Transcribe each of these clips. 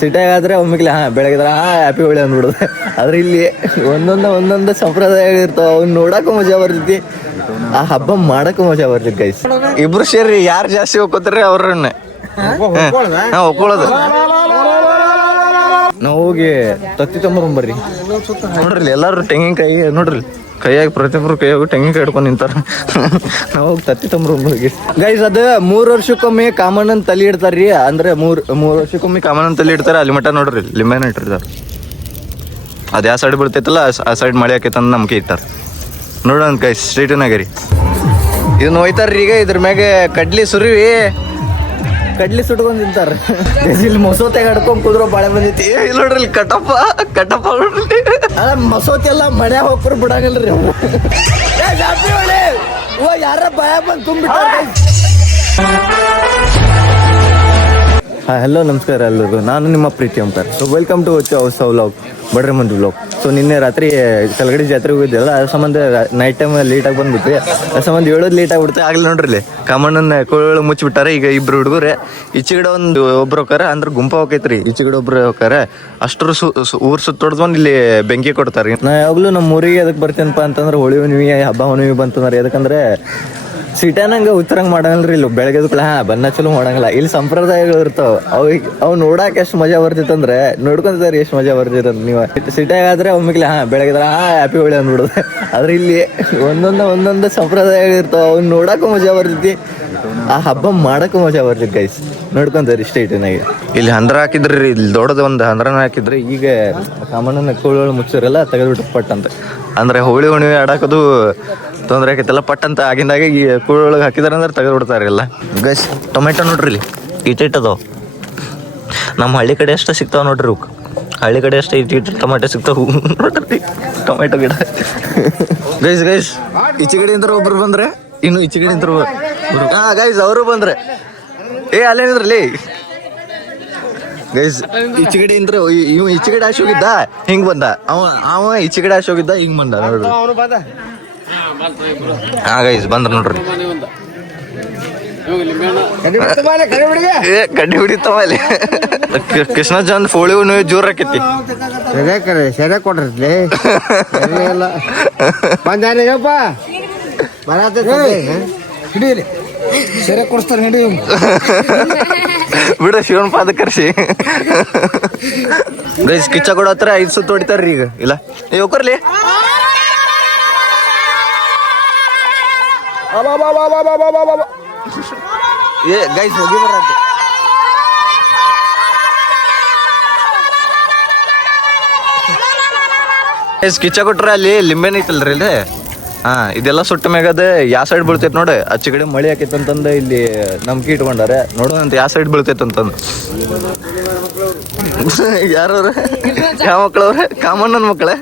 ಸಿಟಿಯಾಗಾದ್ರೆ ಒಮ್ಮಿಗ್ಲೆ ಬೆಳಗ್ಗೆ ಹ್ಯಾಪಿ ಹೋಳಿ ಅಂದ್ಬಿಡುದು. ಆದ್ರೆ ಇಲ್ಲಿ ಒಂದೊಂದು ಸಂಪ್ರದಾಯಗಳಿರ್ತಾವ, ಅವ್ನು ನೋಡಕ್ಕೂ ಮಜಾ ಬರ್ತೈತಿ, ಆ ಹಬ್ಬ ಮಾಡಕ್ಕೂ ಮಜಾ ಬರ್ತೈತಿ ಗೈಸ್. ಇಬ್ರು ಸೇರಿ ಯಾರು ಜಾಸ್ತಿ ಹೋಗ್ಕೋತಾರೆ ಅವ್ರನ್ನ ಒಪ್ಕೊಳ್ಳೋದು. ನಾವು ಹೋಗಿ ತತ್ತಿ ತೊಂಬರ್ರಿ ನೋಡ್ರಿ, ಎಲ್ಲಾರು ತೆಂಗಿನಕಾಯಿ ನೋಡ್ರಿ ಕೈಯಾಗಿ, ಪ್ರತಿಯೊಬ್ಬರು ಕೈಯಾಗ ತೆಂಗಿನಕಾಯಿ ಹಿಡ್ಕೊಂಡು ನಿಂತಾರ. ನಾವು ಹೋಗಿ ತತ್ತಿ ತೊಂಬರ್ರಿ ಗೈಸ್. ಅದು 3 ವರ್ಷಕ್ಕೊಮ್ಮೆ ಕಾಮಣ್ಣನ ತಲೆ ಇಡ್ತಾರ್ರಿ. ಅಂದ್ರೆ 3 ವರ್ಷಕ್ಕೊಮ್ಮೆ ಕಾಮಣ್ಣನ ತಲೆ ಇಡ್ತಾರೆ. ಅಲ್ಲಿ ಮಟ್ಟ ನೋಡ್ರಿ ಲಿಂಬೆನ ಇಟ್ಟಿರ್ತಾರ. ಅದು ಯಾವ ಸೈಡ್ ಬೀಳ್ತೈತಲ್ಲ ಆ ಸೈಡ್ ಮಳೆ ಆಕೈತಂದ ನಮ್ಗೆ ಇಟ್ಟಾರ. ನೋಡೋಣ ಗೈಸ್, ಸ್ಟ್ರೀಟ್ನಾಗರಿ ಇದನ್ನ ಹೋಯ್ತಾರ್ರಿ. ಈಗ ಇದ್ರ ಮ್ಯಾಗ ಕಡ್ಲಿ ಸುಟ್ಕೊಂಡ್ ತಿಂತಾರ. ಇಲ್ಲಿ ಮಸೋತಿಯಾಗ ಹಡ್ಕೊಂಡ್ ಕುದ್ರೋ ಬಾಳೆ ಬಂದೈತಿ. ಇಲ್ಲಿ ನೋಡ್ರಿ ಕಟಪ್ಪ ನೋಡ್ರಿ. ಮಸೋತಿ ಎಲ್ಲ ಮನ್ಯಾಗ ಹೋಗ್ರು ಬಿಡಾಗಲ್ರಿ ಅವ್ರು. ಯಾರ ಭಯ ಬಂದು ತುಂಬಿಟ್ಟಾರ. ಹಲೋ ನಮಸ್ಕಾರ ಎಲ್ಲರಿಗೂ, ನಾನು ನಿಮ್ಮ ಪ್ರೀತಿ ಅಂತಾರೆ. ಸೊ ವೆಲ್ಕಮ್ ಟು ವ್ಲಾಗ್, ಬಡ್ರೆ ಮಂದಿ ವ್ಲಾಗ್. ಸೊ ನಿನ್ನೆ ರಾತ್ರಿ ಕಲ್ಗಡಿ ಜಾತ್ರೆಗೆ ಹೋಗಿದ್ದೆಲ್ಲ, ಅದ್ರ ಸಂಬಂಧ ನೈಟ್ ಟೈಮ್ ಲೇಟಾಗಿ ಬಂದ್ಬಿಟ್ವಿ. ಅದ್ರ ಸಂಬಂಧ ಹೇಳೋದು ಲೇಟ್ ಆಗಿಬಿಡುತ್ತೆ. ಆಗಲಿ ನೋಡ್ರಿ ಕಾಮಣ್ಣನ ಕೋಳಿ ಮುಚ್ಚಿಬಿಟ್ಟಾರೆ. ಈಗ ಇಬ್ರು ಹುಡುಗರೆ ಈಚೆಗಡೆ ಒಬ್ರು ಹೋಗಾರ, ಅಂದ್ರೆ ಗುಂಪ ಹೋಗೈತ್ರಿ. ಈಚೆಗಡೆ ಒಬ್ರು ಹೋಗಾರ. ಅಷ್ಟರು ಊರ್ ಸುತ್ತೊಡ್ದ್ಕೊಂಡು ಇಲ್ಲಿ ಬೆಂಕಿ ಕೊಡ್ತಾರೆ. ನಾ ಯಾವಾಗಲೂ ನಮ್ಮ ಊರಿಗೆ ಎದಕ್ಕೆ ಬರ್ತೀನಪ್ಪ ಅಂತಂದ್ರೆ ಹೋಳಿ ಹುಣ್ಣಿಮೆ ಹಬ್ಬ ಹುಣ್ಣಿಮೆ ಬಂತಂದ್ರೆ, ಯಾಕಂದ್ರೆ ಸಿಟಿನಂಗೆ ಉತ್ತರಂಗೆ ಮಾಡಂಗಿಲ್ರಿ. ಇಲ್ಲಿ ಬೆಳಗ್ಗೆದಕ್ಕಲ್ಲ ಬನ್ನ ಚಲೋ ಮಾಡಂಗಿಲ್ಲ. ಇಲ್ಲಿ ಸಂಪ್ರದಾಯಗಳು ಇರ್ತಾವ. ಅವು ನೋಡಕ್ಕೆ ಎಷ್ಟು ಮಜಾ ಬರ್ತಿತ್ತಂದ್ರೆ, ನೋಡ್ಕೊಂತಾರೆ ಎಷ್ಟು ಮಜಾ ಬರ್ತಿತ್ತ. ನೀವು ಸಿಟಿಯಾಗಾದ್ರೆ ಒಮ್ಮಿಗ್ಲೆ ಬೆಳಗ್ಗೆ ಹ್ಯಾಪಿ ಹೋಳಿ ಅಂದ್ಬಿಡುದು. ಆದ್ರೆ ಇಲ್ಲಿ ಒಂದೊಂದು ಸಂಪ್ರದಾಯಗಳು ಇರ್ತಾವ. ಅವ್ನು ನೋಡಕ್ಕೂ ಮಜಾ ಬರ್ತೈತಿ, ಆ ಹಬ್ಬ ಮಾಡಕ್ಕೂ ಮಜಾ ಬರ್ತೈತಿ ಗೈಸ್. ನೋಡ್ಕೊಂತಾರೆ ಸ್ಟೇಟಿನಾಗೆ. ಇಲ್ಲಿ ಹಂದ್ರ ಹಾಕಿದ್ರಿ, ಇಲ್ಲಿ ದೊಡ್ಡದ ಒಂದು ಹಂದ್ರನ ಹಾಕಿದ್ರಿ. ಈಗ ಕಾಮಣ್ಣನ ಕೋಳಿಗಳು ಮುಚ್ಚಿರಲ್ಲ ತೆಗೆದ್ಬಿಟ್ಟು ಪಟ್ ಅಂತ. ಅಂದ್ರೆ ಹೋಳಿ ಹುಣ್ಣಿಮೆ ಆಡಾಕೋದು ತೊಂದರೆ ಆಕೈತಲ್ಲ, ಪಟ್ ಅಂತ ಆಗಿಂದಾಗೆ ಈ ಕೋಳಿಯೊಳಗೆ ಹಾಕಿದಾರೆ ಅಂದ್ರೆ ತೆಗೆದು ಬಿಡ್ತಾರೆ ಎಲ್ಲ ಗೈಸ್. ಟೊಮೆಟೊ ನೋಡ್ರಿ ಇಲ್ಲಿ ಇಟ್ಟಿಟ್ಟದವು. ನಮ್ಮ ಹಳ್ಳಿ ಕಡೆ ಅಷ್ಟೇ ಸಿಗ್ತಾವ ನೋಡ್ರಿ. ಇವು ಹಳ್ಳಿ ಕಡೆ ಅಷ್ಟೇ ಇಟ್ಟು ಟೊಮೆಟೊ ಸಿಗ್ತಾವ ನೋಡ್ರಿ. ಟೊಮೆಟೊ ಗಿಡ ಗೈಸ್ ಈಚೆ ಕಡೆಯಿಂದ ಒಬ್ರು ಬಂದ್ರೆ, ಇನ್ನು ಈಚೆ ಕಡೆಯಿಂದ ಗೈಸ್ ಅವರು ಬಂದ್ರೆ ಅಲ್ಲೇನಿದ್ರಲ್ಲಿ ಗೈಸ್. ಈಚೆ ಕಡೆ ಇಂದ್ರ ಇವ್ ಈಚೆ ಕಡೆ ಆಶ್ ಹೋಗಿದ್ದ, ಹಿಂಗ್ ಬಂದ. ಅವ ಈಚೆ ಕಡೆ ಆಶ್ ಹೋಗಿದ್ದ, ಹಿಂಗ್ ಬಂದ ನೋಡ್ರಿ. ಗೈಸ್ ಬಂದ್ರ ನೋಡ್ರಿ. ಕಡ್ಡಿ ಹಿಡಿತವ ಅಲ್ಲಿ. ಕೃಷ್ಣ ಚಂದ್ ಫೋಳಿ ಹುಣ್ಣಿಮೆ ಜೋರ್ ಆಕೈತಿ. ಸೆರೆ ಕೊಡ್ರಿ ಹಿಡೀರಿ, ಸೆರೆ ಕೊಡಿಸ್ತಾರೆ ಹಿಡಿ ಬಿಡ ಶಿವನ್ ಪಾದ ಕರ್ಸಿ. ಗೈಸ್ ಕಿಚ್ಚ ಕೊಡ ಹತ್ರ 5 ಸುತ್ತ ಹೊಡಿತಾರ್ರಿ. ಈಗ ಇಲ್ಲ ಹೋಗ್ರಿ ಗೈಸ್ ಹೋಗಿ ಬರ. ಕಿಚ್ಚ ಕೊಟ್ರೆ ಅಲ್ಲಿ ಲಿಂಬೆನ ಐತಲ್ರಿ ಇಲ್ಲಿ. ಇದೆಲ್ಲ ಸುಟ್ಟ ಮ್ಯಾಗದ ಯಾವ ಸೈಡ್ ಬೀಳ್ತೈತೆ ನೋಡಿ. ಆಚೆ ಕಡೆ ಮಳೆ ಆಕೈತೆ ಅಂತಂದ ಇಲ್ಲಿ ನಂಬಿಕೆ ಇಟ್ಕೊಂಡಾರೆ. ನೋಡೋಣಂತ ಯಾವ ಸೈಡ್ ಬೀಳ್ತೈತೆ ಅಂತಂದು. ಯಾರವ್ರ ಯಾವ ಮಕ್ಕಳವ್ರೆ? ಕಾಮಣ್ಣನ ಮಕ್ಕಳೇ.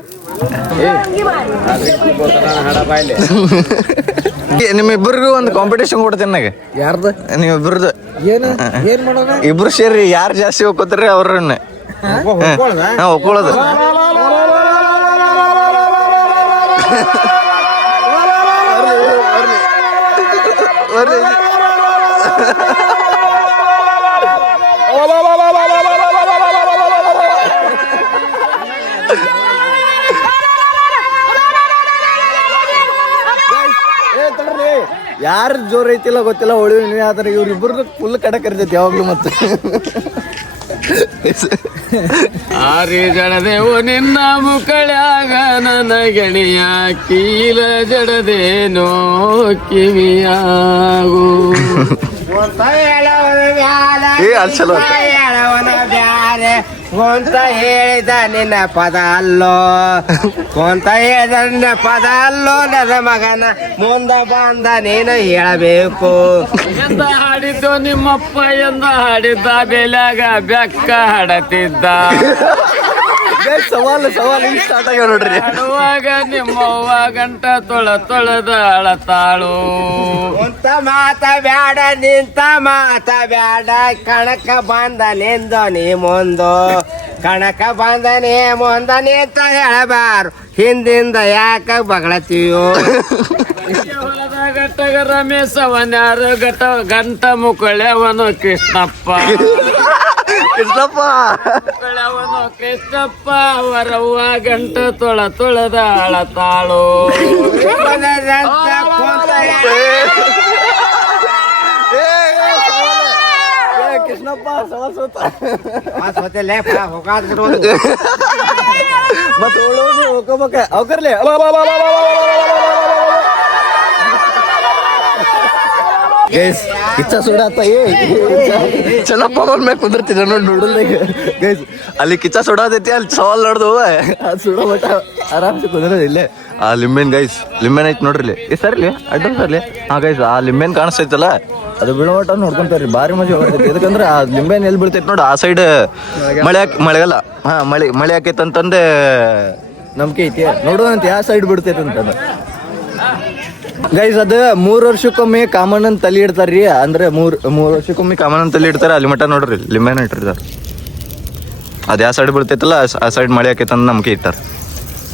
ನಿಮ್ಮಿಬ್ಬರಿಗೂ ಒಂದು ಕಾಂಪಿಟೇಷನ್ ಕೊಡ್ತೇನೆ ನನಗೆ. ಯಾರ್ದು? ನಿಮ್ಮಿಬ್ಬರದು. ಏನ್ ಮಾಡೋಣ? ಇಬ್ರು ಸೇರಿ ಯಾರು ಜಾಸ್ತಿ ಹೋಗ್ಕೋತಾರ ಅವ್ರನ್ನ ಒಪ್ಕೊಳ್ಳೋದು. ಯಾರು ಜೋರ್ ಐತಿಲ್ಲ ಗೊತ್ತಿಲ್ಲ. ಹೋಳಿ ಹುಣ್ಣಿಮೆ ಆದ್ರೆ ಇವ್ರಿಬ್ರದ್ದು ಫುಲ್ ಕಡೆ ಕರಿತೈತಿ ಯಾವಾಗ್ಲೂ. ಮತ್ತೆ ಆರಿ ಜಡದೇವು ನಿನ್ನ ಮುಕ್ಕಳ್ಯಾಗ ನನ್ನ ಗೆಳೆಯ ಕೀಲ ಜಡದೇನೋ ಕಿವಿಯಾಗು. ಚಲೋ ಕೊಂತ ಹೇಳಿದ ನಿನ್ನ ಪದ ಅಲ್ಲೋ, ಕೊಂತ ಹೇಳಿದ ನಿನ್ನ ಪದ ಅಲ್ಲೋ ನನ್ನ ಮಗನ ಮುಂದ ಬಂದ ನೀನು ಹೇಳಬೇಕು. ಎಂದ ಹಾಡಿದ್ದು ನಿಮ್ಮಪ್ಪ ಎಂದ ಹಾಡಿದ್ದ ಬೆಲ್ಯಾಗ ಬೆಕ್ಕ ಹಾಡತಿದ್ದ. ಸವಾಲು ಸ್ಟಾರ್ಟ್ ಆಗ್ಯಾವ ನೋಡ್ರಿ. ಹಾಡುವಾಗ ನಿಮ್ಮವ್ವ ಗಂಟ ತೊಳೆದ ಅಳತಾಳು. ಕುಂತ ಮಾತ ಬ್ಯಾಡ ನಿಂತ ಮಾತ ಬ್ಯಾಡ, ಕಣಕ ಬಂದ ನಿಂದು ನೀ ಮುಂದು, ಕಣಕ ಬಂದ ನೀ ಮುಂದ ನಿಂತ ಹೇಳಬಾರು, ಹಿಂದಿಂದ ಯಾಕ ಬಗಳತೀಯೋ. ಹೊಲದ ಗಟ್ಟಗ ರಮೇಶವನ್ಯಾರು ಗಂಟ ಮುಕ್ಕಳೆವನು ಕೃಷ್ಣಪ್ಪ. ಕೃಷ್ಣಪ್ಪ ಬೆಳವನು ಕೃಷ್ಣಪ್ಪ ಅವರವ್ವ ಗಂಟ ತೊಳೆದ ಅಳತಾಳು ಕೃಷ್ಣಪ್ಪ ಹೋಗಾದ್ಬಿಡೋದು ಮತ್ತೆ ಹೋಗ್ಕೋಬೇಕ ಅವಕರ್ಲಿ ಗೈಸ್ ಕಿಚ್ಚ ಸುಡಾತ ಚೆನ್ನಪ್ಪ ಅವ್ರ ಮೇಲೆ ಕುಂದಿರ್ತಿದ್ದ ನೋಡಿ ನೋಡಲ್ಲ ಗೈಸ್ ಅಲ್ಲಿ ಕಿಚ್ಚ ಸುಡಾತೈತಿ ಅಲ್ಲಿ ಸವಾಲ್ ನೋಡ್ದು ಅದು ಸುಡೋ ಮಟ್ಟ ಆರಾಮ್ಸೆ ಕುಂದಿರೋದು ಇಲ್ಲೇ ಆ ಲಿಂಬೆನ್ ಗೈಸ್ ಲಿಂಬೆನ್ ಐತಿ ನೋಡ್ರಿ ಸರ್ಲಿ ಅಡ್ಡ ಸರ್ಲಿ ಹಾ ಗೈಸ್ ಆ ಲಿಂಬೆನ್ ಕಾಣಿಸ್ತೈತಲ್ಲ ಅದು ಬೀಳೋ ಮಟ್ಟ ನೋಡ್ಕೊಂತಾರ್ರಿ ಭಾರಿ ಮಜಾ ಬರ್ತೈತಿ ಯಾಕಂದ್ರೆ ಆ ಲಿಂಬೆನ್ ಎಲ್ಲಿ ಬೀಳ್ತೈತಿ ನೋಡಿ ಆ ಸೈಡ್ ಮಳೆಗಲ್ಲ ಹಾ ಮಳೆ ಆಕೈತೆ ಅಂತಂದೆ ನಂಬಿಕೆ ಐತಿ ನೋಡುವಂತ ಯಾವ ಸೈಡ್ ಬಿಡ್ತೈತೆ ಅಂತಂದ ಗೈಸ್ ಅದ 3 ವರ್ಷಕ್ಕೊಮ್ಮೆ ಕಾಮಣ್ಣನ್ ತಲೆ ಇಡ್ತಾರ್ರಿ ಅಂದ್ರೆ ಮೂರ್ ವರ್ಷಕ್ಕೊಮ್ಮೆ ಕಾಮಣ್ಣನ್ ತಲೆ ಇಡ್ತಾರ ಅಲ್ಲಿ ಮಟ್ಟ ನೋಡ್ರಿ ಲಿಂಬೆನ ಇಟ್ಟಿರ್ತಾರ ಅದ್ ಯಾವ ಸೈಡ್ ಬೀಳ್ತೈತಲ್ಲ ಆ ಸೈಡ್ ಮಳೆ ಆಕೈತೆ ಅಂತ ನಂಬಿಕೆ ಇಟ್ಟಾರ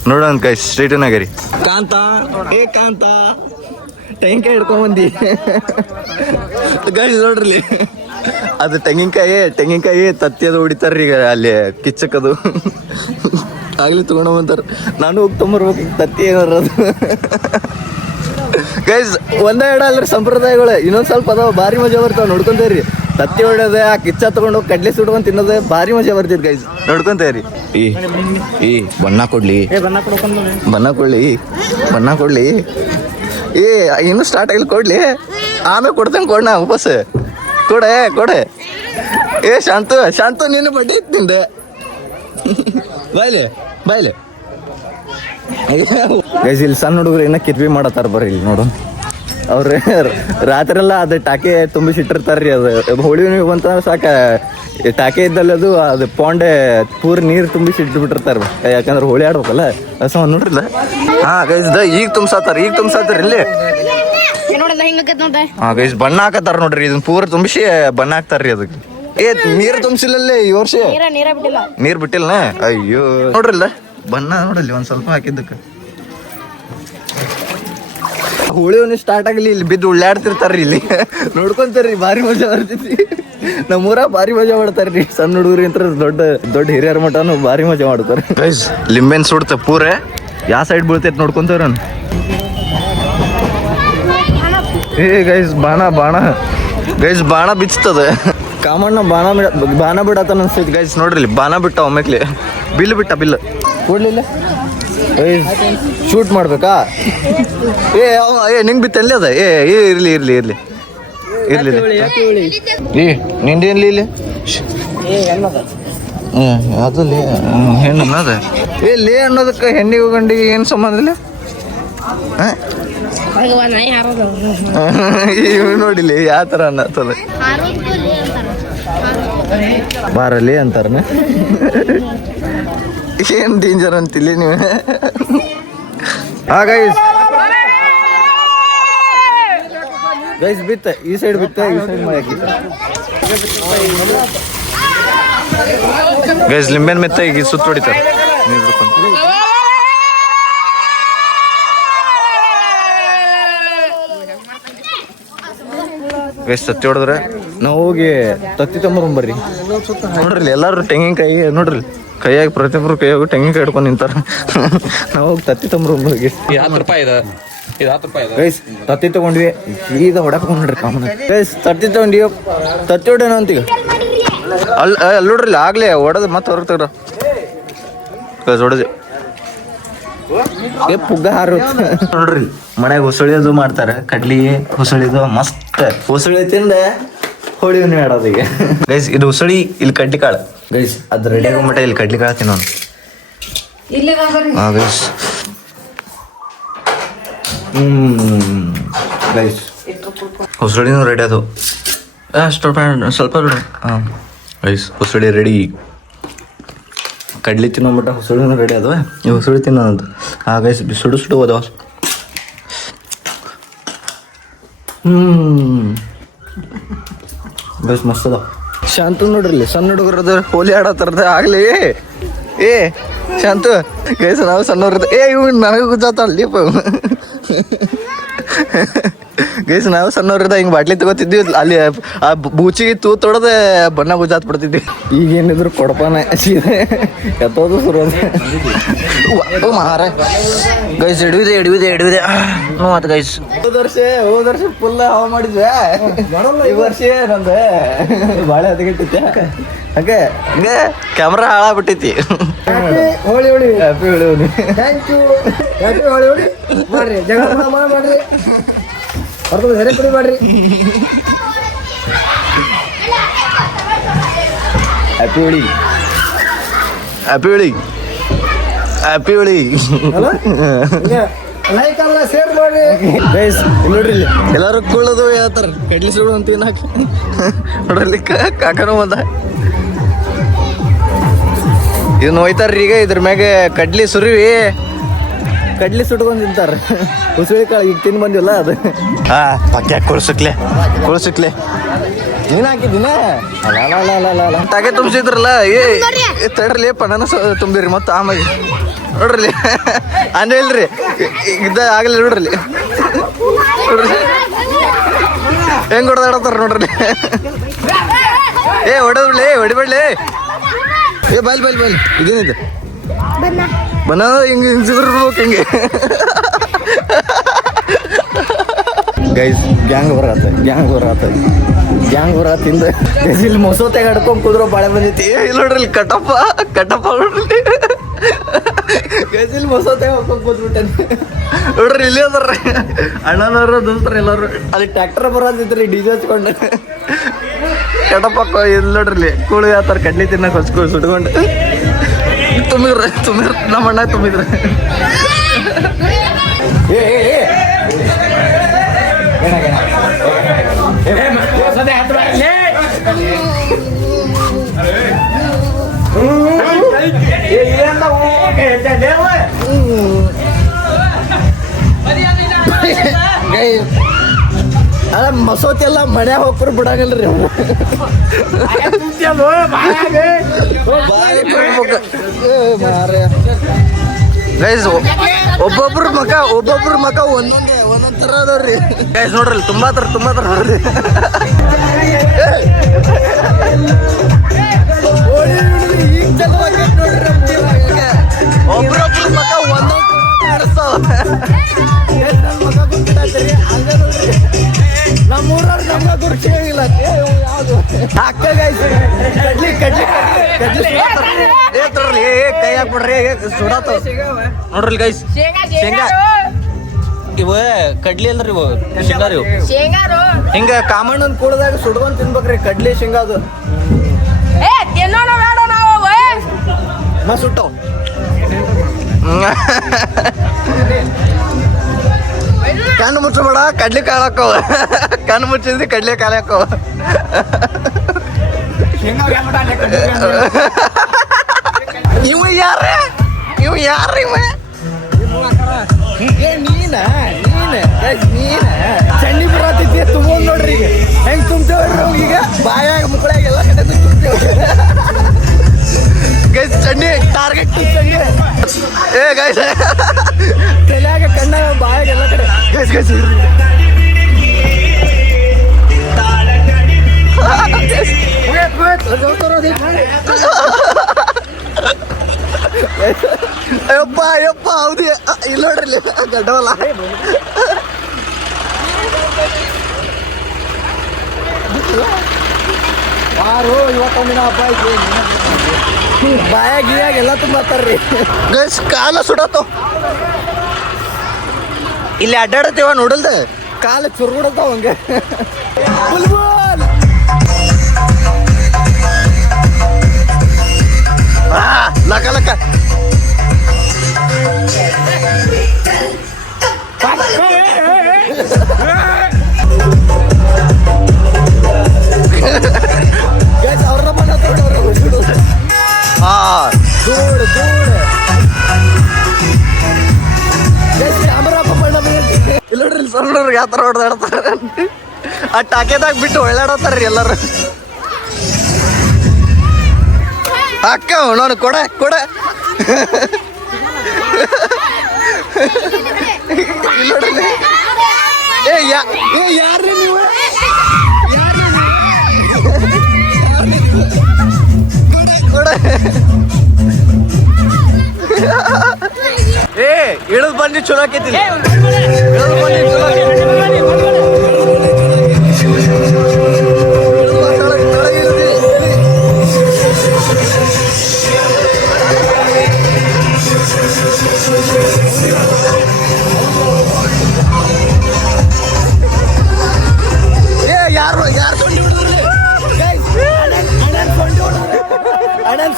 ನೋಡೋಣ ಗೈಸ್ ಸ್ಟ್ರೀಟ್ನಾಗರಿ ಕಾಂತ ಕಾಂತ ತೆಂಗಿನಕಾಯಿ ಹಿಡ್ಕೊಂಬಂದಿ ಗೈಸ್ ನೋಡ್ರಿ ಅದು ತೆಂಗಿನಕಾಯಿ ತತ್ತಿಯದು ಹೊಡಿತಾರ್ರಿ ಈಗ ಅಲ್ಲಿ ಕಿಚ್ಚಕ್ಕದು ಆಗ್ಲಿ ತಗೊಂಡಂತಾರ ನಾನು ಹೋಗಿ ತೊಂಬರ್ಬೇಕು ತತ್ತಿ ಏನಾರದು ಗೈಸ್ ಒಂದೇ ಇಡ ಅಲ್ರಿ ಸಂಪ್ರದಾಯಗಳು ಇನ್ನೊಂದ್ ಸ್ವಲ್ಪ ಅದಾವ ಭಾರಿ ಮಜಾ ಬರ್ತಾವ ನೋಡ್ಕೊಂತೇವ್ರಿ ತತ್ತಿ ಹೊಡ್ಯೋದ ಆ ಕಿಚ್ಚ ತಗೊಂಡು ಕಡ್ಲೆ ಸುಟ್ಕೊಂಡ್ ತಿನ್ನೋದ ಭಾರಿ ಮಜಾ ಬರ್ತೈತಿ ಗೈಸ್ ನೋಡ್ಕೊಂತೇವ್ರಿ ಈ ಬಣ್ಣ ಕೊಡ್ಲಿ ಬಣ್ಣ ಕೊಡ್ಲಿ ಇನ್ನು ಸ್ಟಾರ್ಟ್ ಆಗಿಲ್ಲ ಕೊಡ್ಲಿ ಆಮೇಲೆ ಕೊಡ್ತೇನೆ ಕೊಡ್ನ ವಾಪಸ್ ಕೊಡೆ ಶಾಂತು ನೀನು ಬಡ್ಡಿ ಇತ್ತು ನಿಂದೆ ಬಾಯ್ಲೆ ಗೈಸ್ ಇಲ್ಲಿ ಸಣ್ಣ ಹುಡುಗರು ಏನೋ ಕಿರ್ಬಿ ಮಾಡತ್ತಾರ ಬರ್ರಿ ಇಲ್ಲಿ ನೋಡು ಅವ್ರ ರಾತ್ರಿ ಎಲ್ಲ ಅದು ಟಾಕೆ ತುಂಬಿಸಿಟ್ಟಿರ್ತಾರ್ರಿ ಅದು ಹೋಳಿ ಬಂತ ಸಾಕ ಟಾಕೆ ಇದ್ದಲ್ಲಿ ಅದು ಪೊಂಡೆ ಪೂರ್ ನೀರು ತುಂಬಿಸಿಟ್ಟು ಬಿಟ್ಟಿರ್ತಾರ ಯಾಕಂದ್ರೆ ಹೋಳಿ ಆಡ್ಬೇಕಲ್ಲ ಅಸ ನೋಡ್ರಿಲ್ಲ ಹಾ ಗೈಸ್ ಈಗ ತುಂಬ್ಸಾತಾರ ಇಲ್ಲಿ ಹಾ ಗೈಸ್ ಬಣ್ಣ ಹಾಕತ್ತಾರ ನೋಡ್ರಿ ಇದನ್ನ ಪೂರ ತುಂಬಿಸಿ ಬಣ್ಣ ಹಾಕ್ತಾರ್ರಿ ಅದಕ್ಕೆ ನೀರು ತುಂಬಿಸಿಲ್ಲಲ್ಲೇ ಈ ವರ್ಷ ನೀರ್ ಬಿಟ್ಟಿಲ್ಲ ಅಯ್ಯೋ ನೋಡ್ರಿಲ್ಲ ಬಣ್ಣ ನೋಡಲ್ಲಿ ಒಂದ್ ಸ್ವಲ್ಪ ಹಾಕಿದ್ದಕ್ಕೆ ಹೋಳಿ ಸ್ಟಾರ್ಟ್ ಆಗಲಿ ಇಲ್ಲಿ ಬಿದ್ದು ಉಳ್ಳಾಡ್ತಿರ್ತಾರ್ರಿ ಇಲ್ಲಿ ನೋಡ್ಕೊಂತಾರ್ರಿ ಭಾರಿ ಮಜಾ ಬರ್ತೈತಿ ನಮ್ಮೂರ ಭಾರಿ ಮಜಾ ಮಾಡ್ತಾರ್ರಿ ಸಣ್ಣ ಹುಡುಗರು ಅಂತ ದೊಡ್ಡ ಹಿರಿಯರ ಮಟನು ಭಾರಿ ಮಜಾ ಮಾಡ್ತಾರೆ ಗೈಸ್ ಲಿಂಬೆನ್ ಸುಡ್ತ ಪೂರೆ ಯಾವ ಸೈಡ್ ಬೀಳ್ತೈತಿ ನೋಡ್ಕೊಂತವ್ರ ಗೈಸ್ ಬಾಣ ಬಿಚ್ಚತದ ಕಾಮಣ್ಣ ಬಾಣ ಬಿಡತ್ತ ಅನ್ಸ್ತೈತಿ ಗೈಸ್ ನೋಡ್ರಿ ಬಾಣ ಬಿಟ್ಟ ಒಮ್ಮೆಕ್ಲಿ ಬಿಲ್ ಕೊಡ್ಲಿಲ್ಲ ಶೂಟ್ ಮಾಡ್ಬೇಕಾ ನಿಂಗೆ ಬಿತ್ತಲ್ಲಿ ಅದ ಇರ್ಲಿ ನಿಂದೇನ್ಲಿ ಇಲ್ಲಿ ಅದಲ್ಲಿ ಹೆಣ್ಣು ಅನ್ನೋದ ಲೇ ಅನ್ನೋದಕ್ಕೆ ಹೆಣ್ಣಿಗೆ ಗಂಡಿಗೆ ಏನು ಸಂಬಂಧ ಇಲ್ಲ ನೋಡಿಲಿ ಯಾವ ಥರ ಅನ್ನತ್ತದ ಬಾರಲ್ಲಿ ಅಂತಾರನ ಏನ್ ಡೇಂಜರ್ ಅಂತಿಲ್ಲ ನೀವು ಗೈಸ್ ಬಿತ್ತ ಈ ಸೈಡ್ ಮಾಡಾಕಿ ಗೈಸ್ ಲಿಂಬೆನ್ ಮೆತ್ತ ಈಗ ಸುತ್ತ ಹೊಡಿತಾರೆ ನೀರು ಹಿಡ್ಕೊಂಡು ಗೈಸ್ ತತ್ತಿ ಹೊಡೆದ್ರೆ ನಾವು ಹೋಗಿ ತತ್ತಿ ತೊಂಬರ್ರಿ ನೋಡ್ರಿ ಎಲ್ಲಾರು ತೆಂಗಿನಕಾಯಿ ನೋಡ್ರಿ ಕೈಯಾಗಿ ಪ್ರತಿಯೊಬ್ಬರು ಕೈಯಾಗ ತೆಂಗಿನಕಾಯಿ ಹಿಡ್ಕೊಂಡು ನಿಂತಾರ ನಾವು ಹೋಗಿ ತತ್ತಿ ತೊಂಬರ್ರಿ ಗೈಸ್ ತತ್ತಿ ತಗೊಂಡ್ವಿ ಈಗ ಹೊಡಕೊಂಡು ನೋಡ್ರಿ ಕಾಮನ್ ಗೈಸ್ ತತ್ತಿ ತಗೊಂಡ್ವಿ ತತ್ತಿ ಹೊಡೋಣ ಅಂತೀಗ ಅಲ್ಲಿ ನೋಡ್ರಿ ಆಗ್ಲೇ ಹೊಡೆದು ಮತ್ತೆ ಹೊರಗೆ ತಗ್ರ ಗೈಸ್ ಹೊಡೆದಿ ಪುಗ್ಗ ಹಾರು ನೋಡ್ರಿ ಮನ್ಯಾಗ ಹೊಸಳಿಯೋದು ಮಾಡ್ತಾರೆ ಕಡ್ಲಿ ಹೊಸಳಿದು ಮಸ್ತ್ ಹೊಸಳಿ ತಿಂದ ಹೋಳಿ ಹುಣ್ಣಿ ಆಡೋದು ಈಗ ಗೈಸ್ ಇದು ಹೊಸಳಿ ಇಲ್ಲಿ ಕಡ್ಲಿ ಕಾಳು ಗೈಸ್ ಅದು ರೆಡಿ ಆಗೋಮಟ ಇಲ್ಲಿ ಕಡ್ಲಿ ಕಾಳು ತಿನ್ನೋಣ ಗೈಸ್ ಗೈಸ್ ಹೊಸಳಿನೂ ರೆಡಿ ಅದು ಸ್ವಲ್ಪ ಹಾಂ ಗೈಸ್ ಹೊಸಳಿ ರೆಡಿ ಕಡ್ಲಿ ತಿನ್ನೋಮಟ ಹೊಸಳಿನೂ ರೆಡಿ ಅದಾವ ಈ ಹೊಸಳಿ ತಿನ್ನೋದಂತ ಗೈಸ್ ಸುಡು ಹೋದವ ಗೈಸ್ ಮಸ್ತ್ ಅದ ಶಾಂತು ನೋಡ್ರಿ ಸಣ್ಣ ಹುಡುಗರದ ಹೋಲಿ ಆಡತ್ತಾರದ ಆಗ್ಲಿ ಶಾಂತು ಗೈಸ್ ನಾವು ಸಣ್ಣವ್ರದ ಇವ್ ನನಗೂ ಗೊತ್ತಾತ ಅಲ್ಲಿಪ್ಪ ಗೈಸ್ ನಾವು ಸಣ್ಣವ್ರದ ಹಿಂಗೆ ಬಾಟ್ಲಿ ತಗೋತಿದ್ವಿ ಅಲ್ಲಿ ಆ ಬೂಚಿಗೆ ತೂತ್ ತೊಡದೆ ಬಣ್ಣ ಗುಜಾತ್ ಬಿಡ್ತಿದ್ವಿ. ಈಗೇನಿದ್ರು ಕೊಡಪಾನ ಎತ್ತೋದು ಶುರು ಮಾರ ಗೈಸ್ ಹಿಡಿವಿದೆ ಮತ್ತೆ ಗೈಸ್ ಹೋದ ವರ್ಷ ಫುಲ್ ಹವಾ ಮಾಡಿದ್ವಿ. ಈ ವರ್ಷ ನಂದು ಬಾಳೆ ಹದಗೆಟ್ಟೈತೆ ಹಂಗೆ ಹಂಗೆ ಕ್ಯಾಮ್ರಾ ಹಾಳಾಗ್ಬಿಟ್ಟೈತಿ. ಹೋಳಿ ಹೋಳಿ ಹ್ಯಾಪಿ ಹೇಳಿ thank you happy Holi Holi ಮಾಡ್ರಿ ಜಗಳ ಮಾಡ್ರಿ ಹೊರತು ಹೆರೆ ಕುಡಿ ಮಾಡ್ರಿ. Happy Holi happy Holi happy Holi. Like ಆದ್ರೆ ಶೇರ್ ಮಾಡ್ರಿ ಗೈಸ್ ನೋಡ್ರಿ ಇಲ್ಲಿ ಎಲ್ಲರೂ ಕುಳ್ಳೋದು ಹೇಳ್ತಾರ ಕಡ್ಲಿ ಸುಡು ಅಂತೀವಿ ನಾಕ ನೋಡ್ರಿ ಕಾಕನೂ ಬಂದ ಇದನ್ನ ಹೋಯ್ತಾರ್ರಿ. ಈಗ ಇದ್ರ ಮ್ಯಾಗ ಕಡ್ಲಿ ಸುರಿವಿ ಕಡ್ಲಿ ಸುಟ್ಕೊಂಡ್ ತಿಂತಾರ. ಉಸುಳಿ ಕಾಳು ಈಗ ತಿಂದು ಬಂದಿಲ್ಲ ಅದು. ಹಾ ಪಕ್ಕ ಕುಳ್ಸಕ್ಲೆ ನೀನ್ ಹಾಕಿದ್ದೀನ ತಾಗೆ ತುಂಬಿಸಿದ್ರಲ್ಲ ಏ ತಡ್ರಲಿ ಪಣನ ತುಂಬಿರಿ ಮತ್ತ ಆಮೇಲೆ ನೋಡ್ರಿ ಅಂದ್ರೆ ಇಲ್ರಿ ಇದ್ದ ಆಗಲಿ ನೋಡ್ರಿ ಹೆಂಗ್ ಹೊಡೆದಾಡತ್ತಾರ ನೋಡ್ರಿ. ಏ ಹೊಡಿಬೇಡ್ಲಿ ಏ ಬಲ್ ಇದೇನಿದೆ ಬನ್ನ ಹಿಂಗೆ ಸಿಗಿರ್ಬೇಕು ಹಿಂಗೆ. ಗೈಸ್ ಗ್ಯಾಂಗ್ ಬರತ್ತಿಂದ ಇಲ್ಲಿ ಮೊಸೋತೆಗೆ ಹಡ್ಕೊಂಡ್ ಕುದ್ರೋ ಬಾಳೆ ಬಂದೈತಿ. ಇಲ್ಲಿ ನೋಡ್ರಿ ಇಲ್ಲಿ ಕಟಪ್ಪ ನೋಡ್ರಿ ಗೈಸಿಲ್ ಮೊಸೋತೆಗೆ ಹೊಡ್ಕೊಂಡ್ ಕೂತ್ಬಿಟ್ಟೆ ನೋಡ್ರಿ. ಇಲ್ಲಿ ಅದಾರ್ರಿ ಅಣ್ಣನವರು ದೋಸ್ತರ ಎಲ್ಲಾರು. ಅಲ್ಲಿ ಟ್ರ್ಯಾಕ್ಟರ್ ಬರೋದಿದ್ರಿ ಡಿಜೆ ಹಚ್ಕೊಂಡು ಕಟಪ್ಪ ಇಲ್ಲಿ ನೋಡ್ರಿ ಕೂಳು ಯಾವ್ತಾರ ಕಡ್ಲಿ ತಿನ್ನಕ್ ಹೊಚ್ಕೊಂಡು ಸುಟ್ಕೊಂಡು ತುಂಬಿದ್ರ ನಮ್ಮ ಅಣ್ಣ ತುಂಬಿದ್ರ. ಅಲ್ಲ ಮಸೋತಿ ಎಲ್ಲ ಮನ್ಯಾಗ ಹೋಗ್ಬರ್ ಬಿಡಾಗಲ್ರಿ ಅವು. ಗೈಸ್ ಒಬ್ಬೊಬ್ರ ಮಕ ಒಂದೊಂದ್ ತರ ಅದಾವ್ರಿ. ಗೈಸ್ ನೋಡ್ರಿ ತುಂಬಾ ತರ ನೋಡ್ರಿ. ಒಬ್ರೊಬ್ರ ಮಕ ಒಂದೊಂದ್ ನಮ್ಮೂರವ್ರು ನಮ್ಗ ಗುರುತಿಲ್ಲ ಅಕ್ಕ ಗೈಸ್ ಕಡ್ಲಿ ಕೈ ಹಾಕ್ಬಿಡ್ರಿ ಸುಡಾತ ನೋಡ್ರಿ ಗೈಸ್. ಶೇಂಗಾ ಇವ ಕಡ್ಲಿ ಅಲ್ರಿ ಇವು ಶೇಂಗಾ ರೀ ಹಿಂಗ ಕಾಮಣ್ಣನ್ ಕೂಡದಾಗ ಸುಡ್ಕೊಂಡ್ ತಿನ್ಬೇಕ್ರಿ ಕಡ್ಲಿ ಶೇಂಗಾ ಅದು. ನಾ ಸುಟ್ಟವ್ ಕಣ್ಣು ಮುಚ್ಚಬೇಡ ಕಡ್ಲಿ ಕಾಳು ಹಾಕವ. ಕಣ್ಣು ಮುಚ್ಚಿದ್ರಿ ಕಡ್ಲಿ ಕಾಳು ಹಾಕವ. ಇವ ಯಾರ ನೀನ ಚಂಡಿ ಬರತೈತಿ ತುಂಬ ನೋಡ್ರಿ. ಈಗ ಹೆಂಗ್ ತುಂಬ್ತೇವ್ರಿ ಈಗ ಬಾಯಾಗ ಮುಕ್ಕಳಾಗ ಎಲ್ಲ ಕಡೆ ತುಂಬ್ತೇವೆ. ಗೈಸ್ ಚಂಡಿ ಟಾರ್ಗೆಟ್ ಚಂಡಿ ಏ ಗೈಸ್ ತಲೆಯಾಗ ಕಣ್ಣಾಗ ಬಾಯಾಗ ಎಲ್ಲ ಕಡೆ ಗೈಸ್ ಅಯ್ಯಪ್ಪ ಹೌದು ಇಲ್ಲಿ ನೋಡ್ರಿ ಗಡ್ಡವಲ್ಲ. ಇವತ್ತೊಂದಿನ ಹಬ್ಬ ಐತಿ ಬಾಯಾಗ ಎಲ್ಲ ತುಂಬಾತಾರ್ರಿ. ಗೈಸ್ ಕಾಲ ಸುಡತ್ತೋ ಇಲ್ಲಿ ಅಡ್ಡಾಡತ್ತೇವ ನೋಡಲ್ದ ಕಾಲ ಚುರುಗುಡತ್ತಾವ ಹಂಗೆ. ಲಕ ಅವ್ರ ಮನ ಇಲ್ಲ ನೋಡ್ರಿ ಸರ್ ನೋಡ್ರಿ ಯಾವ ಥರ ಹೊಡೆದಾಡ್ತಾರ. ಆ ಟಾಕೆದಾಗ ಬಿಟ್ಟು ಒಳ್ಳಾಡತ್ತಾರ್ರಿ ಎಲ್ಲರೂ. ಅಕ್ಕ ನಾನು ಕೊಡ ಇಲ್ಲ ನೋಡ್ರಿ ಯಾರ್ರಿ ನೀವು ಏ ಇಳಿದ್ ಬನ್ನಿ ಚಲೋ ಆಕೈತಿ ಇಳಿದ್ ಬನ್ನಿ ಚಲೋ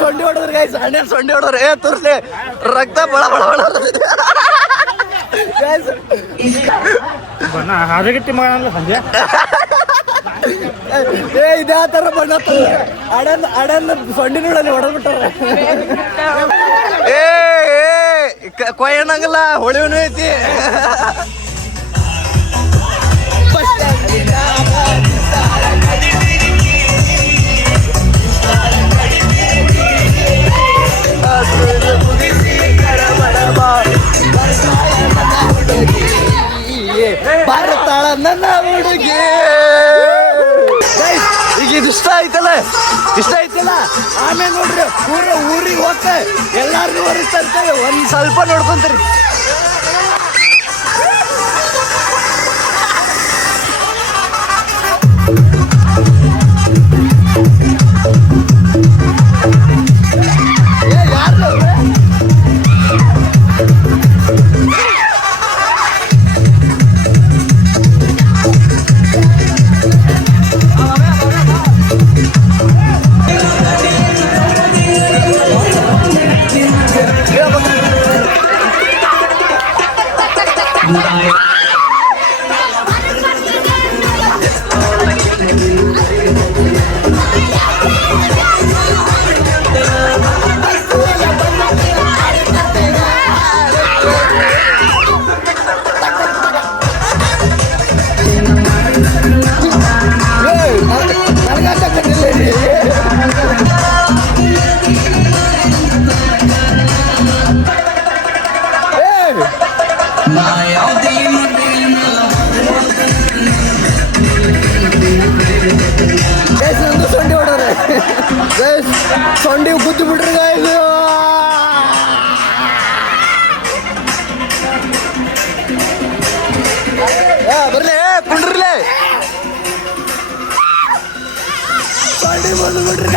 ಸೊಂಡಿ ಹೊಡೋದ್ರಿ ಗೈಸ್ ಅಣ್ಣನ್ ಸೊಂಡಿ ಹೊಡೋರು ಏ ತೋರ್ಸ್ಲಿ ರಕ್ತ ಬಳ ಬಳ ಬಳ ಹಾದಗಟ್ಟಿ ಮಗನಲ್ಲ ಸಂಜೆ ಏ ಇದೇ ಆ ಥರ ಬಣ್ಣ ಅಡನ್ ಸೊಂಡಿ ನೋಡಲ್ಲಿ ಹೊಡೆದ್ಬಿಟ್ಟಾರ ಏ ಕೊಯ್ಯಣಂಗಲ್ಲ ಹೊಳಿವನು ಐತಿ ಭಾರತಾಳ ನನ್ನ ಹುಡುಗಿ ಈಗ ಇದು ಇಷ್ಟ ಆಯ್ತಲ್ಲ ಆಮೇಲೆ ನೋಡ್ರಿ ಪೂರ ಊರಿಗೆ ಹೋಗ್ತಾ ಎಲ್ಲಾರ್ನು ಹೊರಗ್ತಾ ಇರ್ತೇವೆ ಒಂದ್ ಸ್ವಲ್ಪ ನೋಡ್ಕೊಂತೀರಿ ಸೊಂಡಿ ಹೊಡೋರೆ ಸೊಂಡಿ ಗುದ್ದು ಬಿಡ್ರಿ ಗಾಯ್ದು ಬರ್ಲಿ ಕುಂಡ್ರಲಿ ಸೊಂಡಿ ಬಂದು ಬಿಡ್ರಿ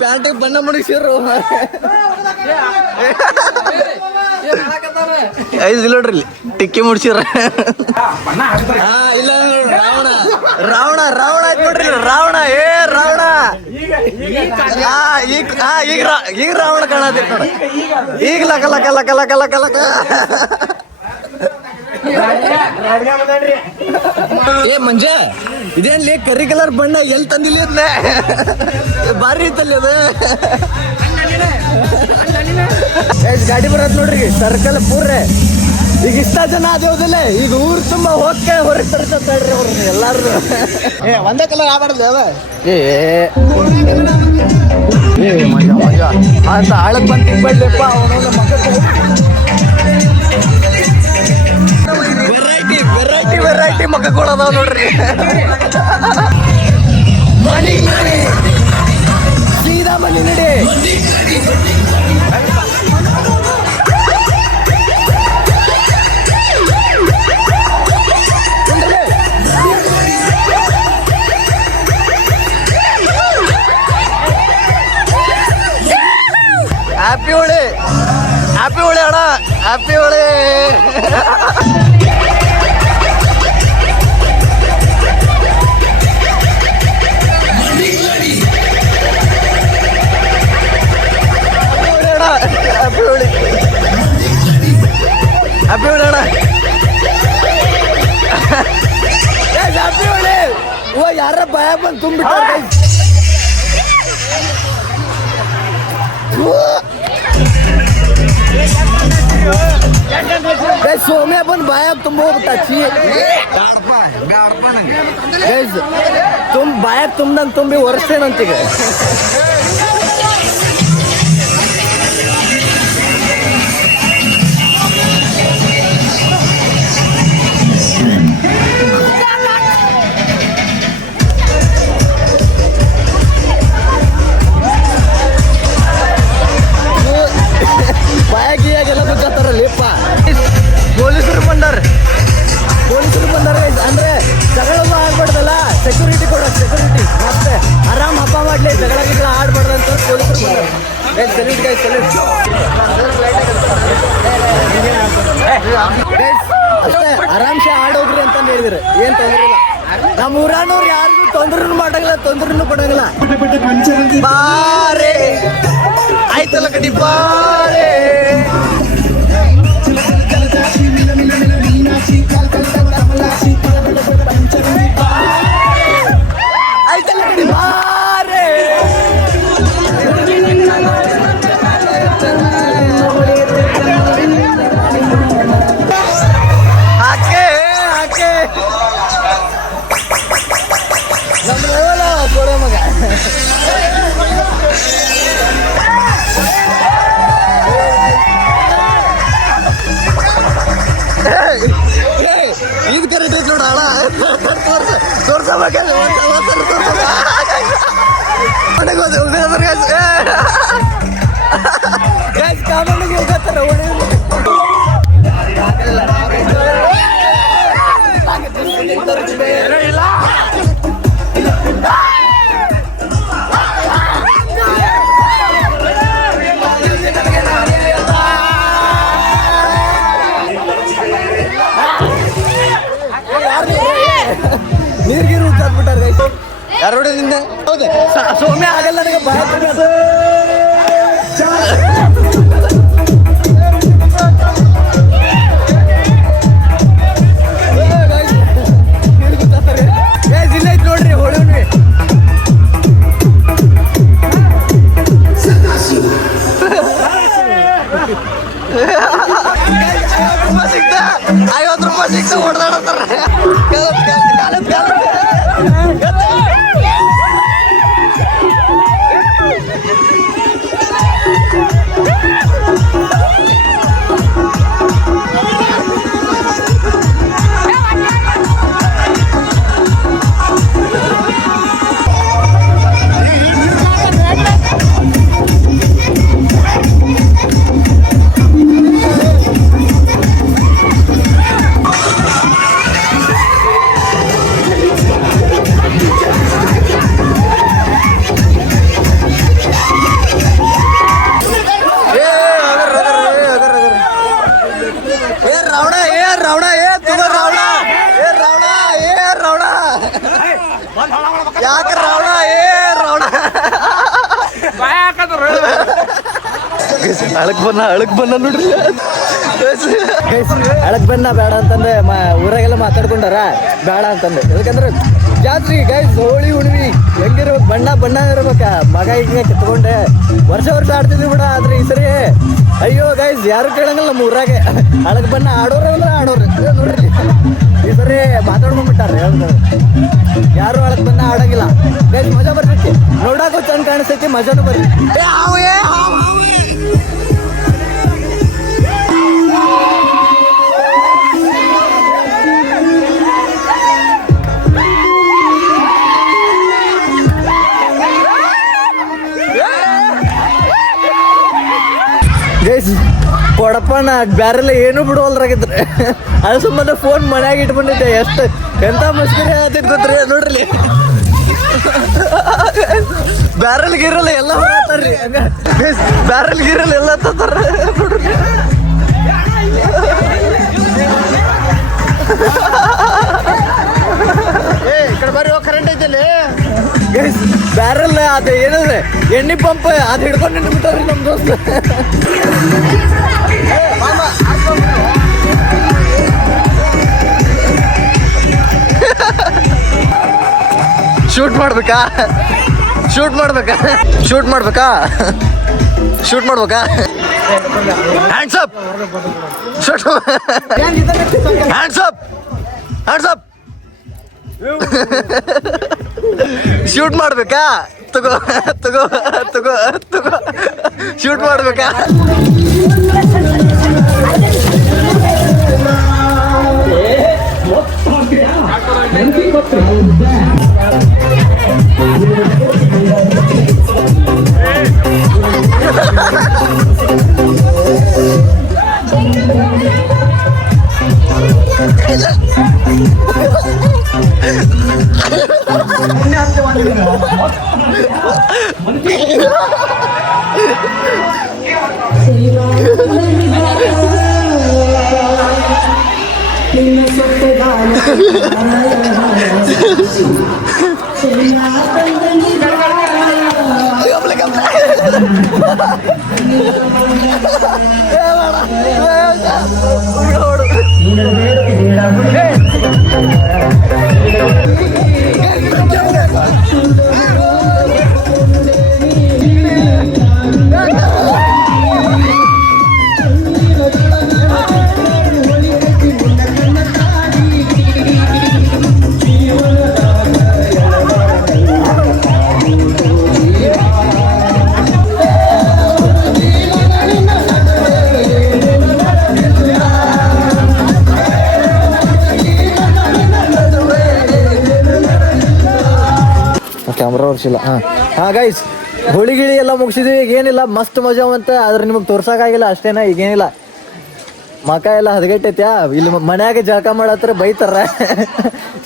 ಪ್ಯಾಂಟಿಗೆ ಬಣ್ಣ ಮುಡಿಸಿರು 5 ಕಿಲೋಮೀಟ್ರ್ ಟಿಕ್ಕಿ ಮುಡ್ಸಿರ ಇಲ್ಲ ರಾವಣ ಆಯ್ತು ನೋಡ್ರಿ ರಾವಣ ಈಗ ರಾವಣ ಕಾಣತೈತಿ ನೋಡ ಈಗ ಲಕ ಲಕ ಲಕ ಲಕ ಲಕ ಲಕ ಏ ಮಂಜೆ ಇದೇನ್ಲಿ ಕರಿ ಕಲರ್ ಬಣ್ಣ ಎಲ್ಲಿ ತಂದಿಲ್ಲ ಅದ್ನ ಬಾರಿ ಐತಲ್ಲಿ ಅದು ಗಾಡಿ ಬರತ್ ನೋಡ್ರಿ ಸರ್ಕಲ್ ಪೂರ್ರೆ ಈಗ ಇಷ್ಟ ಜನ ಅದೇವುದಿಲ್ಲ ಈಗ ಊರ್ ತುಂಬಾ ಹೋಗಕ್ಕೆ ಹೊರಗೆ ತರ್ತಾರೆ ಅವ್ರು ಎಲ್ಲಾರು ಒಂದೇ ಕಲರ್ ಆಗ್ಬಾರ್ದು ಅವ ಮಜಾ ಅಂತ ಆಳಕ್ ಬಂದು ತಿನ್ಬೇಡ್ಲಪ್ಪ ಅವನವನ್ನ ವೆರೈಟಿ ಮಕ್ಕಳದಾವ ನೋಡ್ರಿ ಸೀದಾ ಮನೆ ನಡಿ ಹ್ಯಾಪಿ ಹೋಳಿ ಅಣ್ಣ ಹ್ಯಾಪಿ ಹೋಳಿ ಹ್ಯಾಪಿ ಹೋಳಿ ಅಣ್ಣ ಹ್ಯಾಪಿ ಹೋಳಿ ಓ ಯಾರ ಭಯ ಬಂದು ತುಂಬಿಟ್ಟಾರ ಸೋಮ್ಯ ಬಂದು ಬಾಯಾಗ ತುಂಬ ಹೋಗ್ಬಿಟ್ಟಾಚಿ ತುಂಬ ಬಾಯಾಗ ತುಂಬ್ದಂಗೆ ತುಂಬಿ ಒರೆಸ್ತೇನಂತೀಗ ಬಾಯಾಗಿಯಾಗೆಲ್ಲ ಗೊತ್ತಾರಲ್ಲಿಪ್ಪ ಪೊಲೀಸರು ಬಂದಾರ ಅಂದ್ರೆ ಜಗಳ ಆಗ್ಬಾರ್ದಲ್ಲ ಸೆಕ್ಯೂರಿಟಿ ಕೊಡ ಸೆಕ್ಯೂರಿಟಿ ಮತ್ತೆ ಆರಾಮ್ ಹಬ್ಬ ಮಾಡ್ಲಿ ಜಗಳ ಆಡ್ಬಾರ್ದು ಅಂತ ಪೊಲೀಸರು ಅಷ್ಟೇ ಆರಾಮ್ಸೆ ಆಡೋಗ್ರಿ ಅಂತ ಹೇಳಿದ್ರು ಏನ್ ತೊಂದ್ರೆ ಇಲ್ಲ ನಮ್ಮ ಊರಾನವ್ರು ಯಾರಿಗೂ ತೊಂದ್ರೂ ಮಾಡಂಗಿಲ್ಲ ತೊಂದ್ರೂ ಕೊಡಂಗಿಲ್ಲ ಬಾರೆ ಆಯ್ತಲ್ಲ ಕಡಿ ಬಾರೆ ಆಯ್ತಲ್ಲ ಕಡಿ ಬಾರೆ ಹಾಕೆ ಹಾಕೆ ನಮ್ಮ ಕೊಡೋ ಮಗ ಇದು ಕರೆಕ್ಟ್ ಐತೆ ನೋಡ ಅಳ ಕಾಮಣ್ಣಿಗೆ ಹೋಗತ್ತಾರ ನೀರ್ಗೀರು ಉಚ್ಚಾಕ್ಬಿಟ್ಟಾರ ಯಾರು ನಿಂದ ಹೌದು ಸೌಮ್ಯ ಆಗಲ್ಲ ನನಗೆ ಬಾಯ ಜಿಲ್ಲ ಐತ್ ನೋಡ್ರಿ ಹೋಳಿ ಹುಣ್ಣಿಮೆ ₹50 ಸಿಕ್ತ ಹೊಡೆದಾಡತ್ತಾರ ಯಾಕೆ ರಾವಣ ಅಳಕ್ ಬಂದ ನೋಡ್ರಿ ಅಳಕ್ ಬಂದ ಬೇಡ ಅಂತಂದ್ರೆ ಊರಾಗೆಲ್ಲ ಮಾತಾಡ್ಕೊಂಡಾರ ಬೇಡ ಅಂತಂದ್ರೆ ಯಾಕಂದ್ರೆ ಜಾತ್ರೆ ಗೈಸ್ ಹೋಳಿ ಹುಣ್ಣಿಮೆ ಹೆಂಗಿರ್ಬೇಕು ಬಣ್ಣ ಇರ್ಬೇಕ ಮಗ ಹಿಂಗೆ ಕಿತ್ಕೊಂಡೆ ವರ್ಷ ಆಡ್ತಿದ್ವಿ ಬಿಡ ಆದ್ರೆ ಈ ಸರಿ ಅಯ್ಯೋ ಗೈಸ್ ಯಾರು ಕೇಳಂಗಿಲ್ಲ ನಮ್ಮ ಊರಾಗೆ ಅಳಕ್ ಬಣ್ಣ ಆಡೋರು ನೋಡ್ರಿ ಈ ಸರಿ ಮಾತಾಡ್ಕೊಂಡ್ಬಿಟ್ಟಾರ ಯಾರು ಅಳಕ್ ಬಣ್ಣ ಆಡಂಗಿಲ್ಲ ಗೈಸ್ ಮಜಾ ಬರ್ತೈತಿ ನೋಡಾಕು ಚಂದ ಕಾಣಿಸ್ತೈತಿ ಮಜಾನು ಬರ್ರಿ ಕೊಡಪ್ಪನ ಬ್ಯಾರೆಲ್ಲ ಏನೂ ಬಿಡುವಲ್ರಾಗಿದ್ರೆ ಅದ್ರ ಸಂಬಂಧ ಫೋನ್ ಮನ್ಯಾಗ ಇಟ್ಕೊಂಡಿದ್ದೆ ಎಷ್ಟು ಎಂತ ಮಸ್ಕರಿ ಆತೈತಿ ಗೊತ್ತ್ರಿ ನೋಡ್ರಿ ಬ್ಯಾರಲ್ ಗಿರಲ್ಲ ಎಲ್ಲ ಹೊರತಾರ್ರಿ ಬ್ಯಾರಲ್ ಗಿರಲ್ ಎಲ್ಲ ತತ್ತಾರ ನೋಡ್ರಿ ಕರೆಂಟ್ ಐತಲ್ಲಿ ಬ್ಯಾರಲ್ ಅದು ಏನಂದ್ರೆ ಎಣ್ಣೆ ಪಂಪ್ ಅದು ಹಿಡ್ಕೊಂಡು ನಿಂತ್ಬಿಟ್ಟಾರ್ರಿ ನಮ್ಮ ದೋಸ್ತ ಮಾಡ್ಬೇಕಾ ಶೂಟ್ ಮಾಡ್ಬೇಕಾ ಶೂಟ್ ಮಾಡ್ಬೇಕಾ ಶೂಟ್ ಮಾಡ್ಬೇಕಾ hands up shoot hands up hands up shoot ಮಾಡ್ಬೇಕಾ ತಗೋ ತಗೋ ತಗೋ ತಗೋ ಶೂಟ್ ಮಾಡ್ಬೇಕಾ ಕ್ಯಾಮ್ರಾ ವರ್ಷಿಲ್ಲ ಹಾಂ ಗೈಸ್ ಹೋಳಿ ಗಿಳಿ ಎಲ್ಲ ಮುಗಿಸಿದ್ವಿ ಈಗ ಏನಿಲ್ಲ ಮಸ್ತ್ ಮಜಾ ಅಂತ ಆದ್ರೆ ನಿಮಗೆ ತೋರ್ಸೋಕ್ಕಾಗಿಲ್ಲ ಅಷ್ಟೇನ ಈಗೇನಿಲ್ಲ ಮಕ ಎಲ್ಲ ಹದಗೆಟ್ಟೈತ್ಯಾ ಇಲ್ಲಿ ಮನ್ಯಾಗ ಜಳಕ ಮಾಡತ್ರ ಬೈತಾರ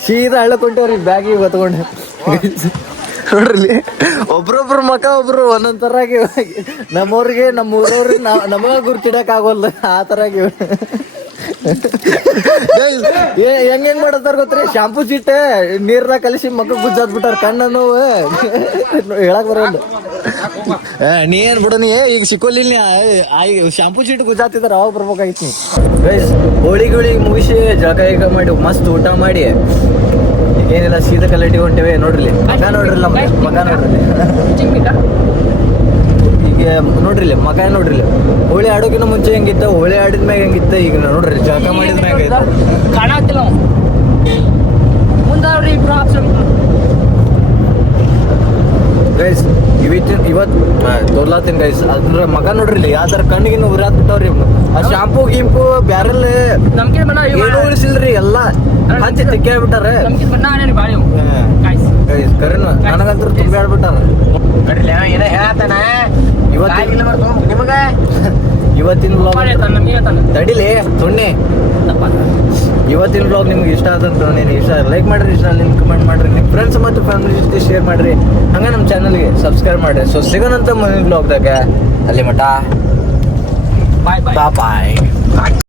ಸೀದಾ ಹಳ್ಳಕೊಂಡವ್ರಿ ಬ್ಯಾಗಿಗೆ ಹೊತ್ಕೊಂಡು ನೋಡ್ರಿ ಒಬ್ರೊಬ್ರು ಮಕ ಒಬ್ರು ಒಂದೊಂದ್ ತರಾಗಿ ನಮ್ಮವ್ರಿಗೆ ನಮ್ಮ ಊರವ್ರಿಗೆ ನಮಗ ಗುರ್ತಿಡಕ್ ಆಗೋಲ್ಲ ಆ ತರಾಗಿ ಹೆಂಗ್ ಮಾಡತ್ತಾರ ಗೊತ್ತ್ರಿ ಶಾಂಪೂ ಚೀಟ ನೀರ್ದಾಗ ಕಲಿಸಿ ಮಕ್ಕ ಗುಜ್ಜಾದ್ ಬಿಟ್ಟಾರ ಕಣ್ಣ ನೋವು ಹೇಳಕ್ ಬರೋಲ್ಲ ನೀ ಏನ್ ಬಿಡು ನೀ ಈಗ ಸಿಕ್ಕೋಲಿಲ್ಲ ಶಾಂಪೂ ಚೀಟ್ ಗುಜ್ಜಾತಿದಾರ ಅವಾಗ ಬರ್ಬೇಕಾಗಿತ್ತು ಗೈಸ್ ಹೋಳಿ ಗಿಳಿ ಮುಗಿಸಿ ಜಳಕ ಈಗ ಮಾಡಿ ಮಸ್ತ್ ಊಟ ಮಾಡಿ ಏನಿಲ್ಲ ಸೀದಾ ಕಲ್ಲಟ್ಟಿ ಹೊಂಟೇವೆ ನೋಡ್ರಿ ಮಗ ನೋಡ್ರಿ ಮಗ ನೋಡ್ರಿ ಈಗ ನೋಡ್ರಿ ಮಗ ನೋಡ್ರಿ ಹೋಳಿ ಆಡೋಕಿನ ಮುಂಚೆ ಹೆಂಗಿತ್ತ ಹೋಳಿ ಆಡಿದ ಮ್ಯಾಗ ಹೆಂಗಿತ್ತ ಈಗ ನೋಡ್ರಿ ಜಳಕ ಮಾಡಿದ ಮ್ಯಾಗ ಕಾಣತ್ತಿಲ್ಲ ಮುಂದಾವ್ರಿ ಇಬ್ರು ಆಪ್ಷನ್ ಗೈಸ್ ಇವತ್ತು ತೋರ್ಲಾತೀನಿ ಗೈಸ್ ಅದ್ರ ಮಗ ನೋಡ್ರಿ ಯಾವ ತರ ಕಣ್ಣಿಗಿನ ಉರಾತ್ ಬಿಟ್ಟವ್ರಿ ಆ ಶಾಂಪೂ ಗಿಂಪು ಬ್ಯಾರಲ್ ನಮ್ಗೆ ಬಣ್ಣ ಏನು ಉಳಿಸಿಲ್ರಿ ಎಲ್ಲ ಹಂಚಿ ತಿಕ್ಕೇ ಬಿಟ್ಟಾರ ನಮ್ಗೆ ಬಣ್ಣ ಬಾಳಿ ಗೈಸ್ ಕರೆನು ನನಗಂತೂ ತುಂಬಿ ಆಡ್ಬಿಟ್ಟಾರ ಏನ ಹೇಳತ್ತಾನ ನಿಮಗ ಇವತ್ತಿನ ಬ್ಲಾಗ್ ತಡಿಲಿ ಸುಣ್ಣೆ ಇವತ್ತಿನ ಬ್ಲಾಗ್ ನಿಮ್ಗೆ ಇಷ್ಟ ಆದಂತ ನೀನು ಇಷ್ಟ ಲೈಕ್ ಮಾಡ್ರಿ ಇಷ್ಟ ಲಿಂಕ್ ಕಮೆಂಟ್ ಮಾಡ್ರಿ ನಿಮ್ಮ ಫ್ರೆಂಡ್ಸ್ ಮತ್ತು ಫ್ಯಾಮಿಲಿ ಜೊತೆ ಶೇರ್ ಮಾಡ್ರಿ ಹಂಗ ನಮ್ಮ ಚಾನಲ್ಗೆ ಸಬ್ಸ್ಕ್ರೈಬ್ ಮಾಡ್ರಿ ಸೊ ಸಿಗೋಣಂತ ಮುಂದಿನ ಬ್ಲಾಗ್ದಾಗ ಅಲ್ಲಿ ಮಟ ಬಾಯ್ ಬಾಯ್ ಬಾಯ್